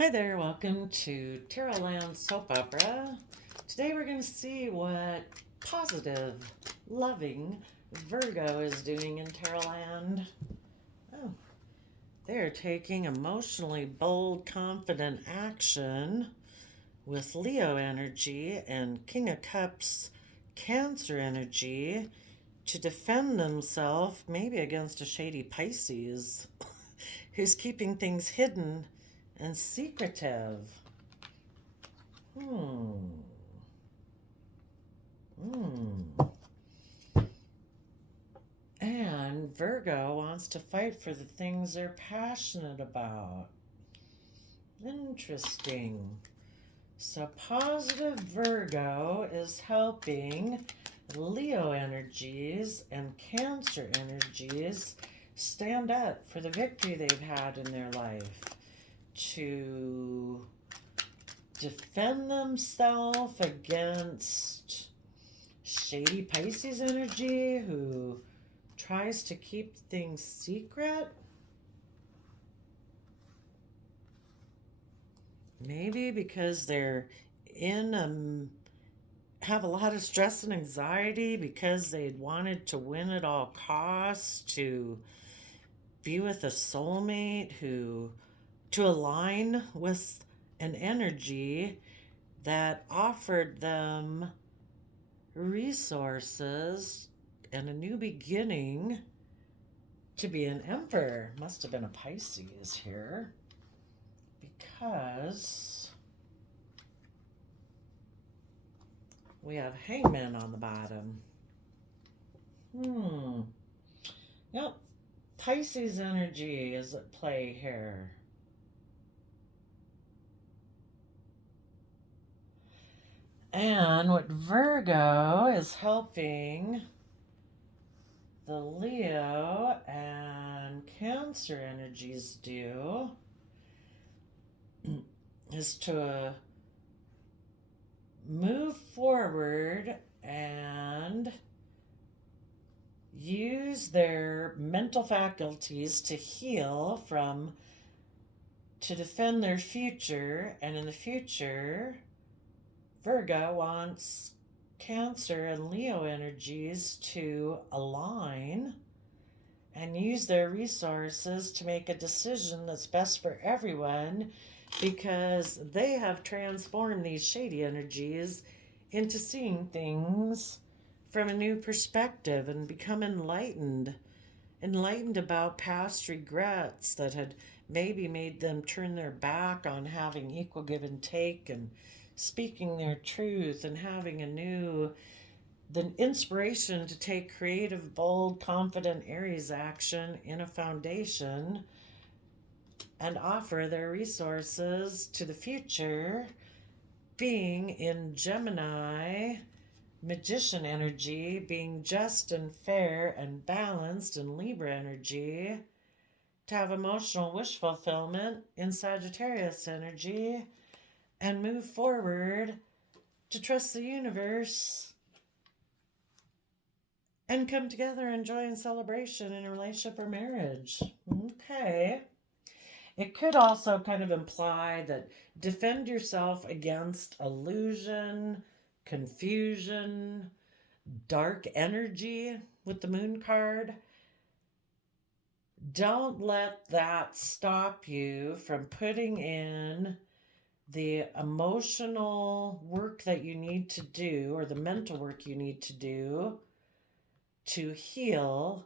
Hi there, welcome to Tarot Land Soap Opera. Today we're going to see what positive, loving Virgo is doing in Tarot Land. Oh, they're taking emotionally bold, confident action with Leo energy and King of Cups Cancer energy to defend themselves, maybe against a shady Pisces who's keeping things hidden and secretive. Hmm. Hmm. And Virgo wants to fight for the things they're passionate about. Interesting. So, positive Virgo is helping Leo energies and Cancer energies stand up for the victory they've had in their life to defend themselves against shady Pisces energy who tries to keep things secret. Maybe because they're in have a lot of stress and anxiety because they'd wanted to win at all costs, to be with a soulmate who to align with an energy that offered them resources and a new beginning to be an emperor. Must have been a Pisces here because we have hangman on the bottom. Yep, Pisces energy is at play here. And what Virgo is helping the Leo and Cancer energies do is to move forward and use their mental faculties to heal from, to defend their future. And in the future, Virgo wants Cancer and Leo energies to align and use their resources to make a decision that's best for everyone, because they have transformed these shady energies into seeing things from a new perspective and become enlightened about past regrets that had maybe made them turn their back on having equal give and take and speaking their truth and having the inspiration to take creative, bold, confident Aries action in a foundation and offer their resources to the future, being in Gemini, magician energy, being just and fair and balanced in Libra energy, to have emotional wish fulfillment in Sagittarius energy, and move forward to trust the universe and come together in joy and celebration in a relationship or marriage. Okay. It could also kind of imply that defend yourself against illusion, confusion, dark energy with the moon card. Don't let that stop you from putting in the emotional work that you need to do, or the mental work you need to do, to heal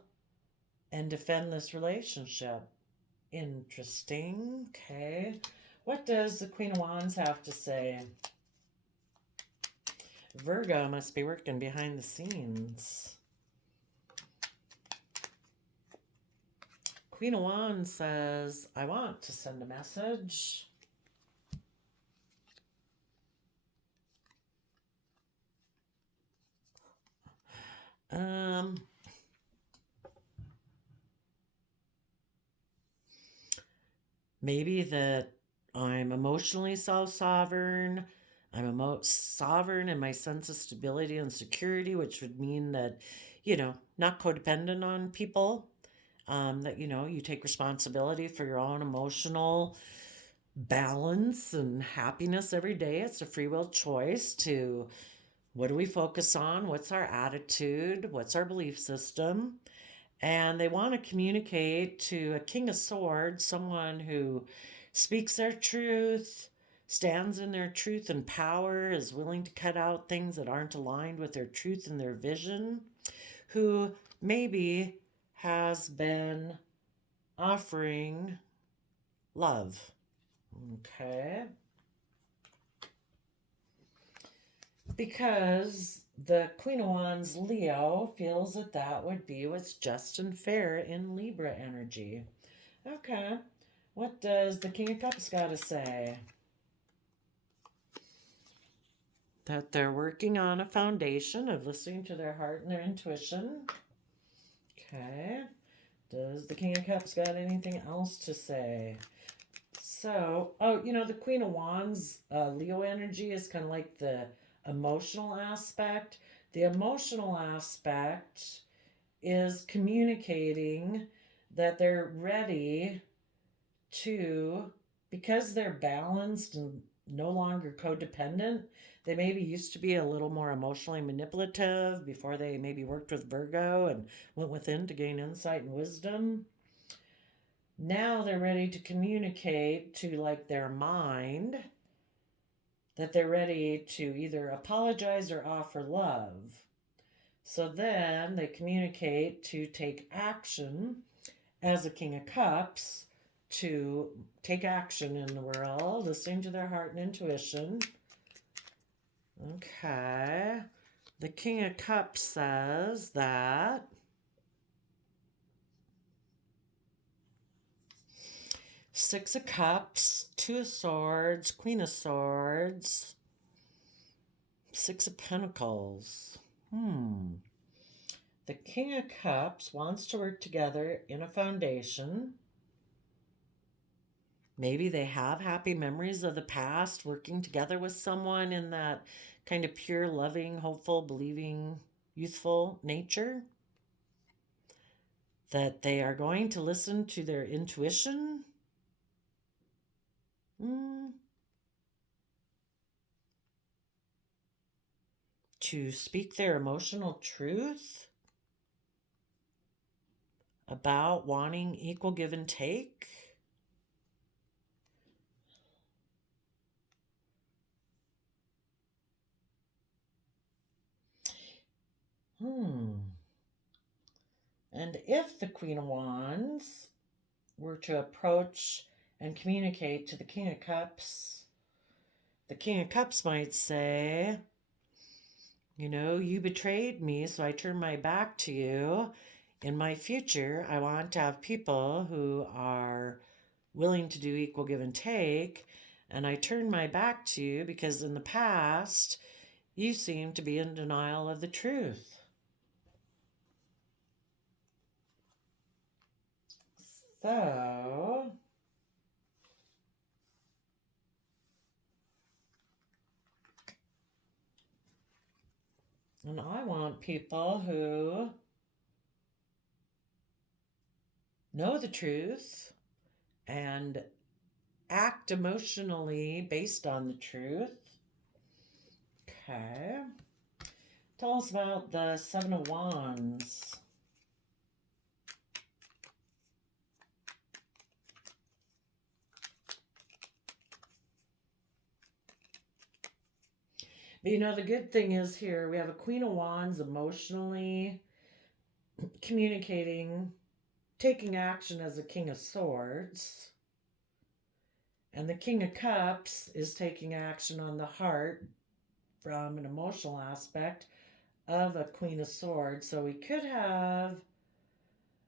and defend this relationship. Interesting. Okay. What does the Queen of Wands have to say? Virgo must be working behind the scenes. Queen of Wands says, I want to send a message. Um, Maybe that I'm emotionally self-sovereign. I'm sovereign in my sense of stability and security, which would mean that, not codependent on people. That, you take responsibility for your own emotional balance and happiness every day. It's a free will choice to what do we focus on? What's our attitude? What's our belief system? And they want to communicate to a King of Swords, someone who speaks their truth, stands in their truth and power, is willing to cut out things that aren't aligned with their truth and their vision, who maybe has been offering love. Okay. Because the Queen of Wands, Leo, feels that that would be what's just and fair in Libra energy. Okay. What does the King of Cups got to say? That they're working on a foundation of listening to their heart and their intuition. Okay. Does the King of Cups got anything else to say? So, the Queen of Wands, Leo energy is kind of like the emotional aspect. The emotional aspect is communicating that they're ready to, because they're balanced and no longer codependent, they maybe used to be a little more emotionally manipulative before they maybe worked with Virgo and went within to gain insight and wisdom. Now they're ready to communicate to like their mind that they're ready to either apologize or offer love. So then they communicate to take action as a King of Cups, to take action in the world, listening to their heart and intuition. Okay. The King of Cups says that Six of Cups, Two of Swords, Queen of Swords, Six of Pentacles. The King of Cups wants to work together in a foundation. Maybe they have happy memories of the past, working together with someone in that kind of pure, loving, hopeful, believing, youthful nature. That they are going to listen to their intuition. To speak their emotional truth about wanting equal give and take. And if the Queen of Wands were to approach and communicate to the King of Cups, the King of Cups might say, you betrayed me, so I turned my back to you. In my future, I want to have people who are willing to do equal give and take, and I turned my back to you because in the past, you seem to be in denial of the truth. So, and I want people who know the truth and act emotionally based on the truth. Okay. Tell us about the Seven of Wands. But the good thing is here we have a Queen of Wands emotionally communicating, taking action as a King of Swords. And the King of Cups is taking action on the heart from an emotional aspect of a Queen of Swords. So we could have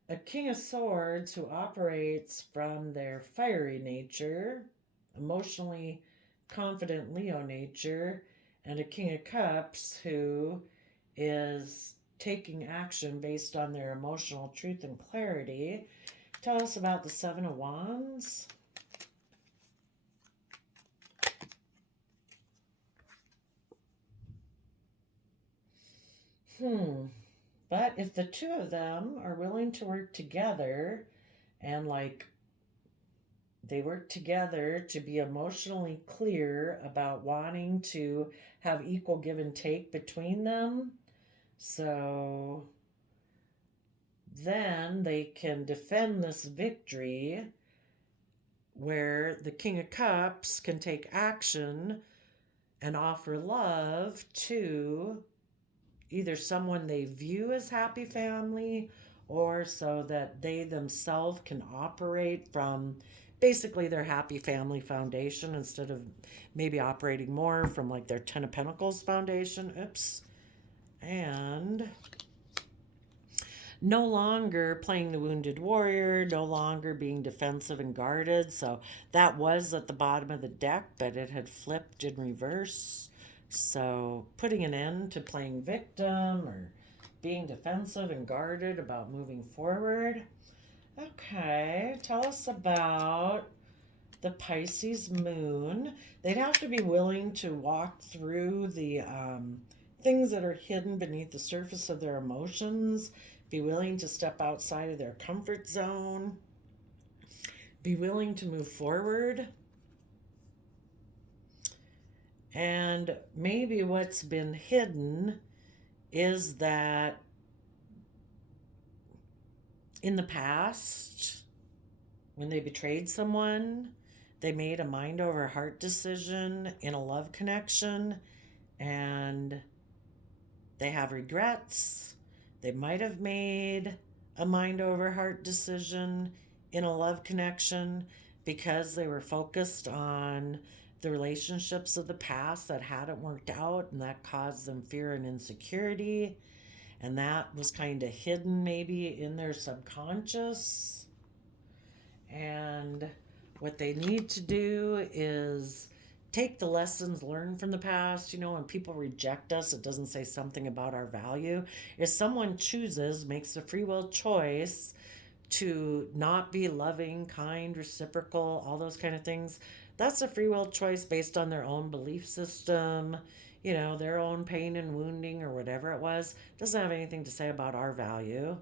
a King of Swords who operates from their fiery nature, emotionally confident Leo nature, and a King of Cups who is taking action based on their emotional truth and clarity. Tell us about the Seven of Wands. But if the two of them are willing to work together and They work together to be emotionally clear about wanting to have equal give and take between them. So then they can defend this victory where the King of Cups can take action and offer love to either someone they view as happy family, or so that they themselves can operate from basically their happy family foundation instead of maybe operating more from like their Ten of Pentacles foundation. Oops. And no longer playing the wounded warrior, no longer being defensive and guarded. So that was at the bottom of the deck, but it had flipped in reverse. So putting an end to playing victim or being defensive and guarded about moving forward. Okay, tell us about the Pisces moon. They'd have to be willing to walk through the things that are hidden beneath the surface of their emotions, be willing to step outside of their comfort zone, be willing to move forward. And maybe what's been hidden is that in the past, when they betrayed someone, they made a mind over heart decision in a love connection, and they have regrets. They might have made a mind over heart decision in a love connection because they were focused on the relationships of the past that hadn't worked out, and that caused them fear and insecurity. And that was kind of hidden maybe in their subconscious. And what they need to do is take the lessons learned from the past. You know, when people reject us, it doesn't say something about our value. If someone chooses, makes a free will choice to not be loving, kind, reciprocal, all those kind of things, that's a free will choice based on their own belief system, you know, their own pain and wounding or whatever it was. It doesn't have anything to say about our value.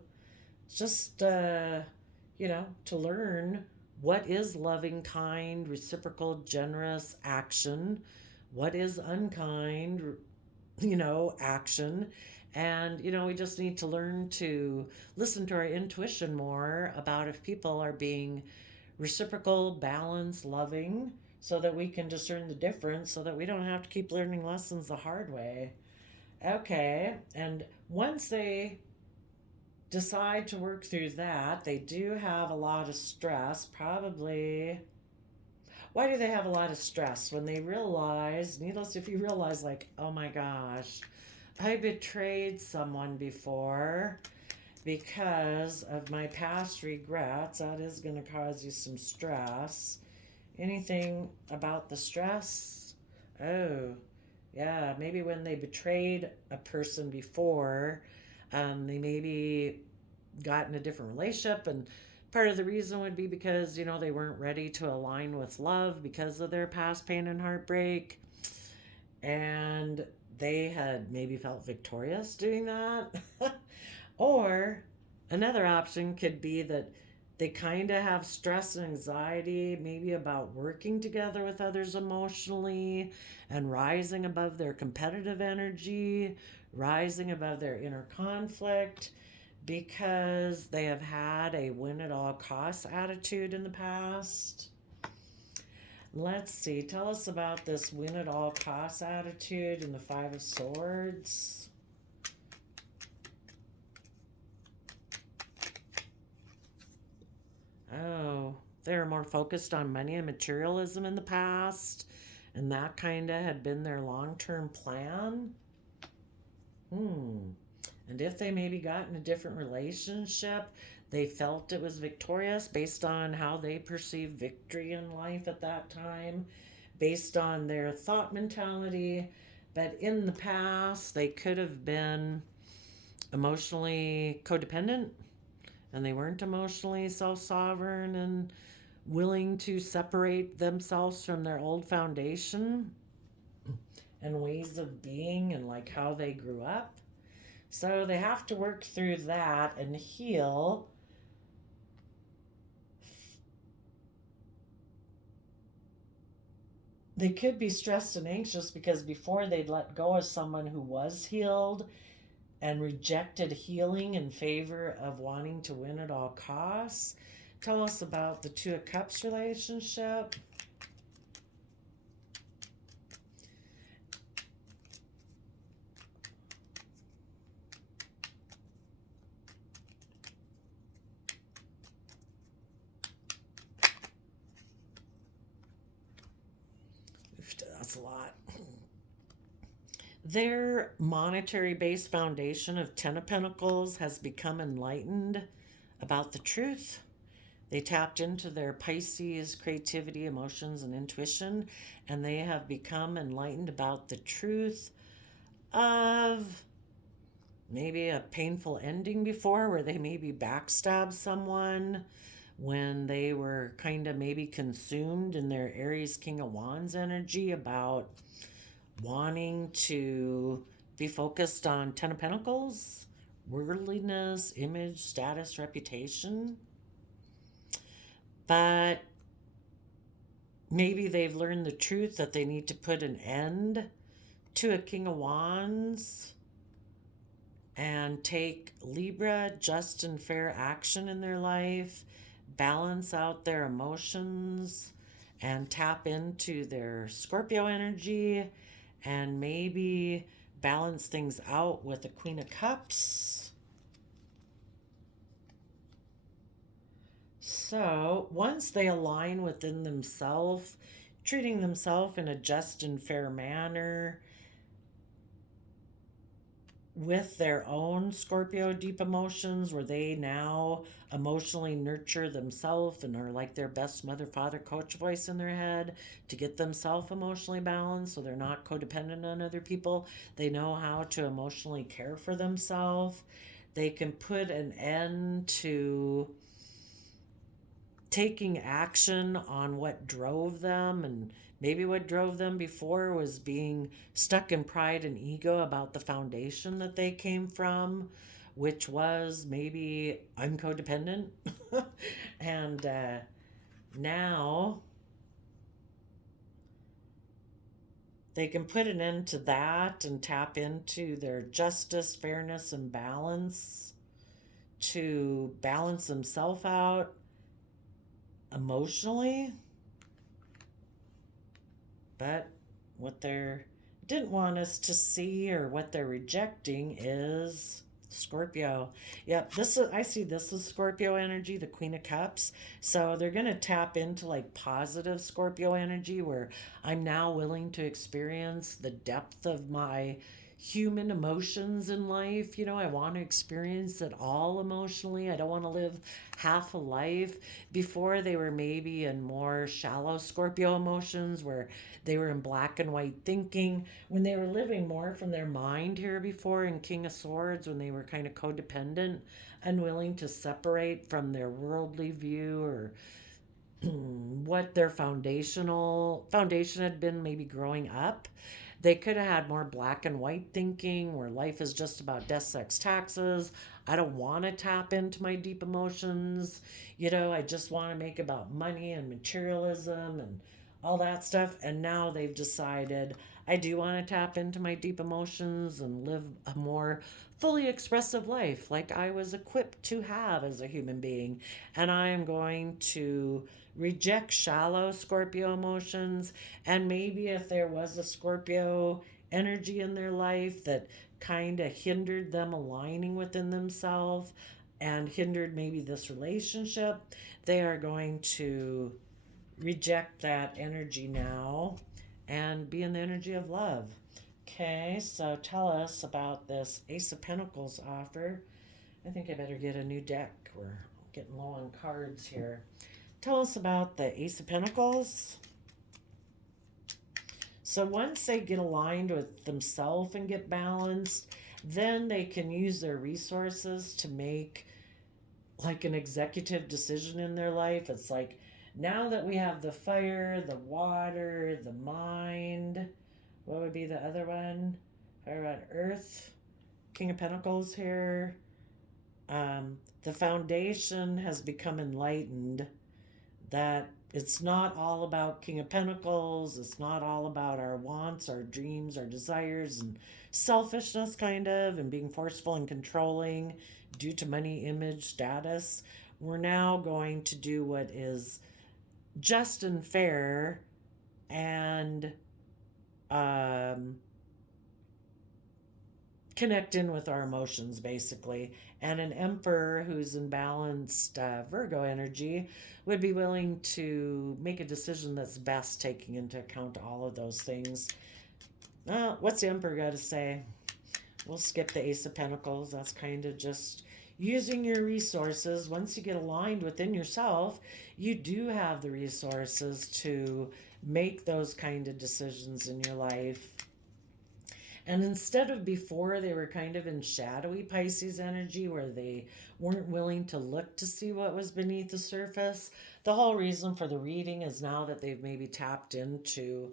It's just, you know, to learn what is loving, kind, reciprocal, generous action, what is unkind, you know, action. And, you know, we just need to learn to listen to our intuition more about if people are being reciprocal, balanced, loving, so that we can discern the difference, so that we don't have to keep learning lessons the hard way. Okay, and once they decide to work through that, they do have a lot of stress, probably. Why do they have a lot of stress? When they realize, needless if you realize, like, oh my gosh, I betrayed someone before because of my past regrets. That is going to cause you some stress. Anything about the stress? Oh, yeah, maybe when they betrayed a person before, they maybe got in a different relationship, and part of the reason would be because, you know, they weren't ready to align with love because of their past pain and heartbreak, and they had maybe felt victorious doing that. Or another option could be that they kind of have stress and anxiety, maybe about working together with others emotionally and rising above their competitive energy, rising above their inner conflict, because they have had a win at all costs attitude in the past. Let's see, tell us about this win at all costs attitude in the Five of Swords. Oh, they were more focused on money and materialism in the past, and that kind of had been their long-term plan. And if they maybe got in a different relationship, they felt it was victorious based on how they perceived victory in life at that time, based on their thought mentality. But in the past, they could have been emotionally codependent, and they weren't emotionally self-sovereign and willing to separate themselves from their old foundation and ways of being and like how they grew up. So they have to work through that and heal They could be stressed and anxious because before they'd let go of someone who was healed and rejected healing in favor of wanting to win at all costs. Tell us about the Two of Cups relationship. That's a lot. Their monetary based foundation of Ten of Pentacles has become enlightened about the truth. They tapped into their Pisces creativity, emotions, and intuition, and they have become enlightened about the truth of maybe a painful ending before where they maybe backstabbed someone when they were kind of maybe consumed in their Aries King of Wands energy about wanting to be focused on Ten of Pentacles, worldliness, image, status, reputation. But maybe they've learned the truth that they need to put an end to a King of Wands and take Libra, just and fair action in their life, balance out their emotions, and tap into their Scorpio energy, and maybe balance things out with the Queen of Cups. So once they align within themselves, treating themselves in a just and fair manner, with their own Scorpio deep emotions, where they now emotionally nurture themselves and are like their best mother, father, coach voice in their head to get themselves emotionally balanced so they're not codependent on other people. They know how to emotionally care for themselves. They can put an end to taking action on what drove them, and maybe what drove them before was being stuck in pride and ego about the foundation that they came from, which was maybe I'm codependent. And now they can put an end to that and tap into their justice, fairness, and balance to balance themselves out emotionally. But what they didn't want us to see, or what they're rejecting, is Scorpio. Yep, this is, I see this as Scorpio energy, the Queen of Cups. So they're going to tap into like positive Scorpio energy where I'm now willing to experience the depth of my human emotions in life. You know, I want to experience it all emotionally. I don't want to live half a life. Before, they were maybe in more shallow Scorpio emotions where they were in black and white thinking, when they were living more from their mind here before in King of Swords, when they were kind of codependent, unwilling to separate from their worldly view or what their foundation had been maybe growing up. They could have had more black and white thinking where life is just about death, sex, taxes. I don't want to tap into my deep emotions. You know, I just want to make about money and materialism and all that stuff. And now they've decided I do want to tap into my deep emotions and live a more fully expressive life like I was equipped to have as a human being. And I am going to reject shallow Scorpio emotions. And maybe if there was a Scorpio energy in their life that kind of hindered them aligning within themselves and hindered maybe this relationship, they are going to reject that energy now and be in the energy of love. Okay, so tell us about this Ace of Pentacles offer. I think I better get a new deck. We're getting low on cards here. Tell us about the Ace of Pentacles. So once they get aligned with themselves and get balanced, then they can use their resources to make like an executive decision in their life. It's like, now that we have the fire, the water, the mind, what would be the other one? Fire on Earth, King of Pentacles here. The foundation has become enlightened that It's not all about King of Pentacles. It's not all about our wants, our dreams, our desires, and selfishness, kind of, and being forceful and controlling due to money, image, status. We're now going to do what is just and fair and um, connect in with our emotions, basically. And an emperor who's in balanced Virgo energy would be willing to make a decision that's best, taking into account all of those things. What's the emperor got to say? We'll skip the Ace of Pentacles. That's kind of just using your resources. Once you get aligned within yourself, you do have the resources to make those kind of decisions in your life. And instead of before, they were kind of in shadowy Pisces energy where they weren't willing to look to see what was beneath the surface. The whole reason for the reading is now that they've maybe tapped into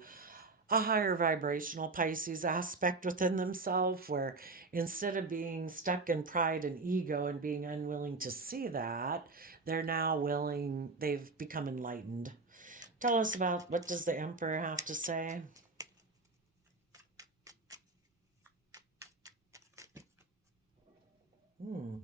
a higher vibrational Pisces aspect within themselves, where instead of being stuck in pride and ego and being unwilling to see that, they're now willing, they've become enlightened. Tell us about, what does the Emperor have to say? Hmm.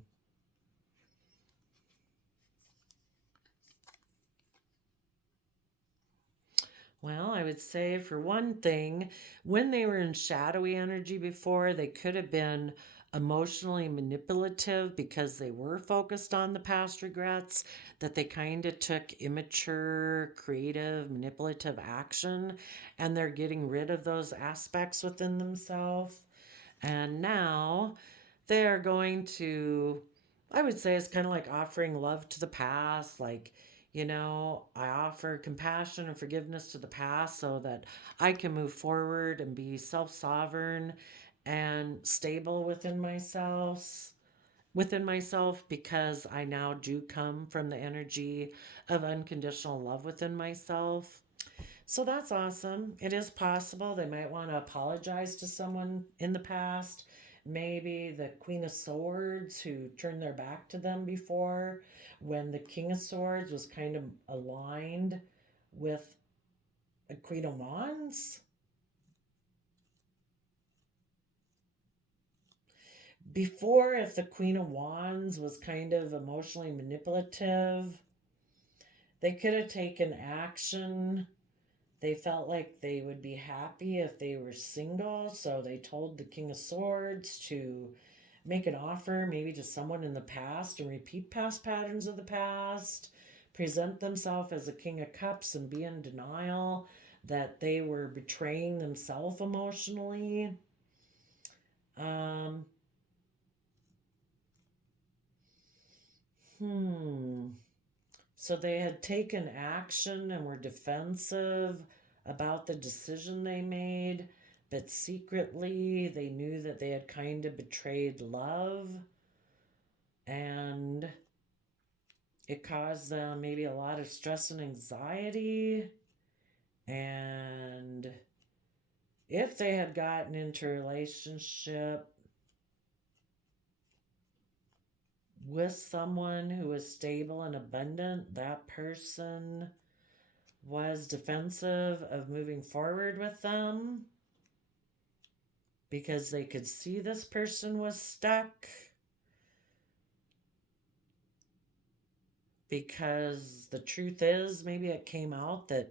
Well, I would say for one thing, when they were in shadowy energy before, they could have been emotionally manipulative because they were focused on the past regrets, that they kind of took immature, creative, manipulative action, and they're getting rid of those aspects within themselves. And now they're going to, I would say it's kind of like offering love to the past. Like, I offer compassion and forgiveness to the past so that I can move forward and be self sovereign and stable within myself, because I now do come from the energy of unconditional love within myself. So that's awesome. It is possible they might want to apologize to someone in the past. Maybe the Queen of Swords who turned their back to them before, when the King of Swords was kind of aligned with a Queen of Wands. Before, if the Queen of Wands was kind of emotionally manipulative, they could have taken action. They felt like they would be happy if they were single, so they told the King of Swords to make an offer maybe to someone in the past and repeat past patterns of the past, present themselves as a King of Cups and be in denial that they were betraying themselves emotionally. Um, hmm. So they had taken action and were defensive about the decision they made, but secretly they knew that they had kind of betrayed love, and it caused them maybe a lot of stress and anxiety. And if they had gotten into a relationship with someone who was stable and abundant, that person was defensive of moving forward with them because they could see this person was stuck, because the truth is, maybe it came out that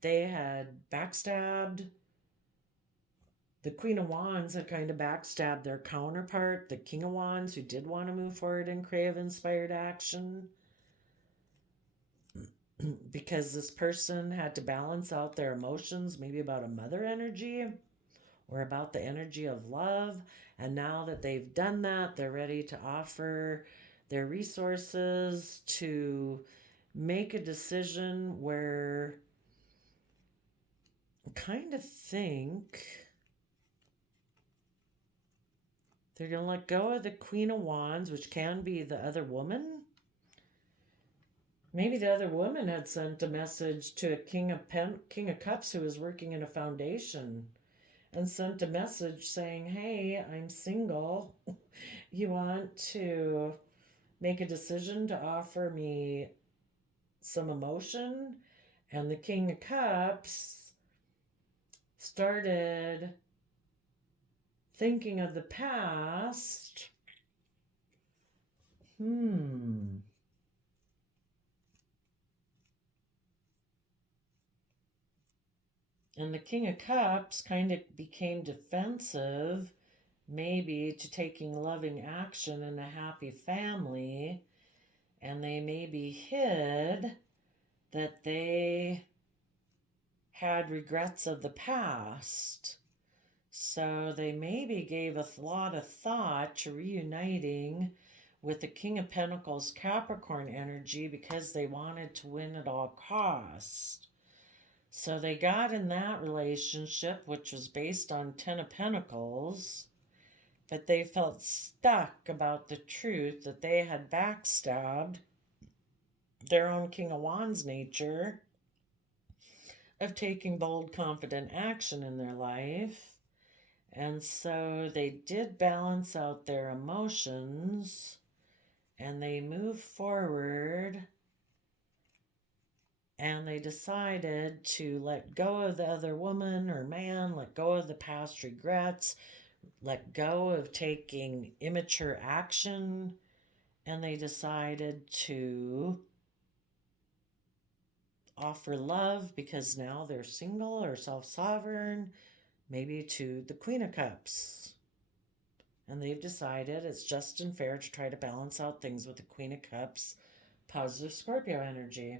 they had backstabbed. The Queen of Wands had kind of backstabbed their counterpart, the King of Wands, who did want to move forward and crave inspired action, because this person had to balance out their emotions, maybe about a mother energy or about the energy of love. And now that they've done that, they're ready to offer their resources to make a decision where I kind of think they're going to let go of the Queen of Wands, which can be the other woman. Maybe the other woman had sent a message to a King of Cups who was working in a foundation, and sent a message saying, "Hey, I'm single. You want to make a decision to offer me some emotion, and the King of Cups started thinking of the past. And the King of Cups kind of became defensive, maybe to taking loving action in a happy family, and they maybe hid that they had regrets of the past. So they maybe gave a lot of thought to reuniting with the King of Pentacles Capricorn energy because they wanted to win at all costs. So they got in that relationship, which was based on Ten of Pentacles, but they felt stuck about the truth that they had backstabbed their own King of Wands nature of taking bold, confident action in their life. And so they did balance out their emotions and they moved forward and they decided to let go of the other woman or man, let go of the past regrets, let go of taking immature action, and they decided to offer love because now they're single or self-sovereign, maybe to the Queen of Cups. And they've decided it's just and fair to try to balance out things with the Queen of Cups, positive Scorpio energy.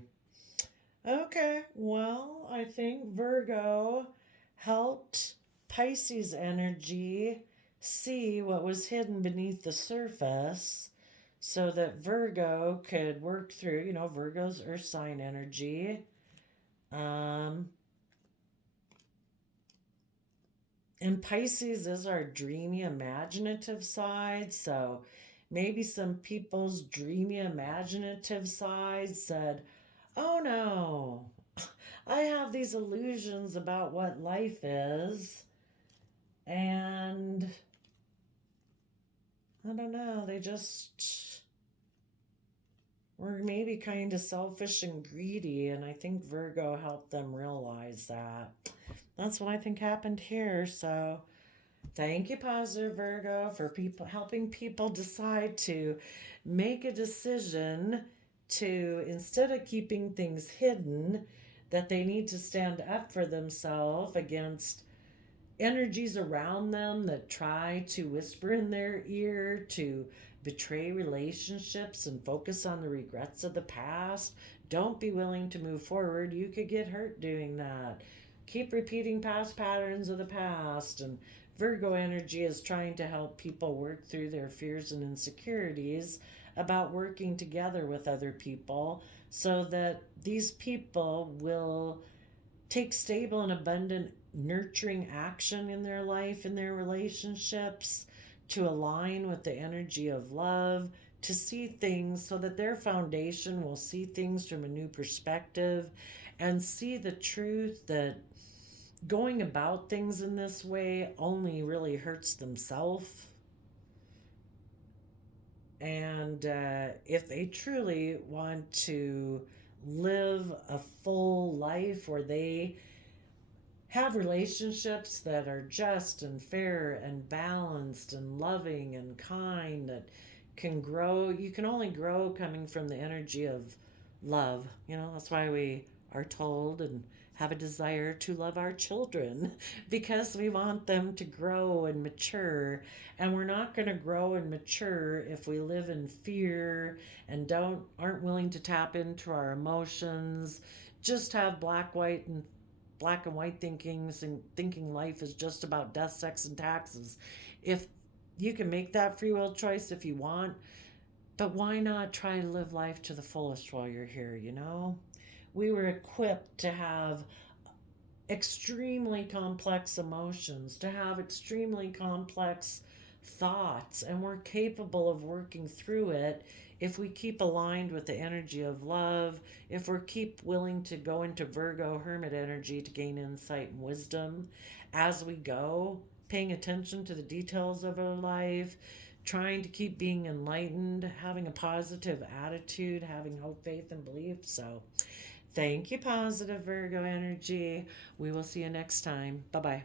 Okay, well, I think Virgo helped Pisces energy see what was hidden beneath the surface so that Virgo could work through, Virgo's earth sign energy. And Pisces is our dreamy, imaginative side. So maybe some people's dreamy, imaginative side said, oh no, I have these illusions about what life is. And I don't know, they just were maybe kind of selfish and greedy. And I think Virgo helped them realize that. That's what I think happened here. So thank you, Positive Virgo, for helping people decide to make a decision to, instead of keeping things hidden, that they need to stand up for themselves against energies around them that try to whisper in their ear, to betray relationships and focus on the regrets of the past. Don't be willing to move forward. You could get hurt doing that. Keep repeating past patterns of the past. And Virgo energy is trying to help people work through their fears and insecurities about working together with other people so that these people will take stable and abundant nurturing action in their life, in their relationships, to align with the energy of love, to see things so that their foundation will see things from a new perspective and see the truth that going about things in this way only really hurts themselves. And if they truly want to live a full life where they have relationships that are just and fair and balanced and loving and kind, that can grow, you can only grow coming from the energy of love. That's why we are told and have a desire to love our children because we want them to grow and mature. And we're not going to grow and mature if we live in fear and aren't willing to tap into our emotions, just have black and white thinkings and thinking life is just about death, sex, and taxes. If you can make that free will choice if you want, but why not try to live life to the fullest while you're here? We were equipped to have extremely complex emotions, to have extremely complex thoughts, and we're capable of working through it if we keep aligned with the energy of love, if we keep willing to go into Virgo Hermit energy to gain insight and wisdom as we go, paying attention to the details of our life, trying to keep being enlightened, having a positive attitude, having hope, faith, and belief. So thank you, positive Virgo energy. We will see you next time. Bye bye.